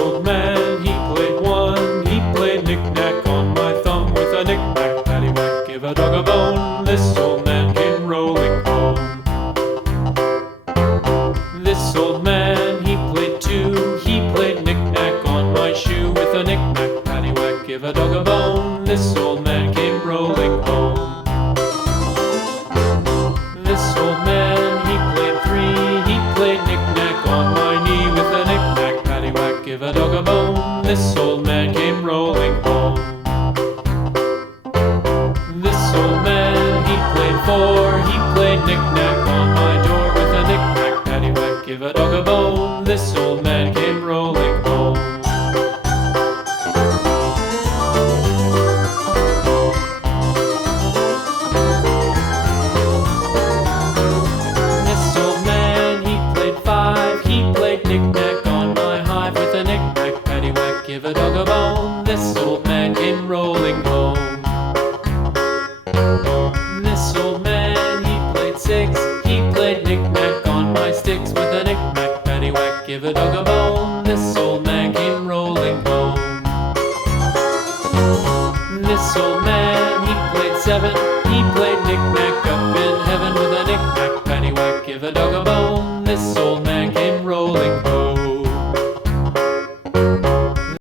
old man, he played one. He played knick-knack on my thumb with a knick-knack, paddywhack, give a dog a bone. This old man came rolling home. This old man, he played two. He played knick-knack on my shoe with a knick-knack, paddywhack, give a dog a bone. This old man came rolling home. This old man, he played three. He played knick-knack on my knee with a knick-knack, paddywhack, give a dog a bone. This old man came rolling home. This old man, he played four. He played knick-knack on my door with a knick-knack, paddywhack, give a dog a bone. This old man came rolling home. This old man, he played five. He played knick-knack on my hive with a knick-knack, paddywhack, give a dog a bone. This old man came rolling home. This old man, he played six. He played knick-knack on my sticks with a knick-knack, paddywhack, give a dog a bone. This old man came rolling home.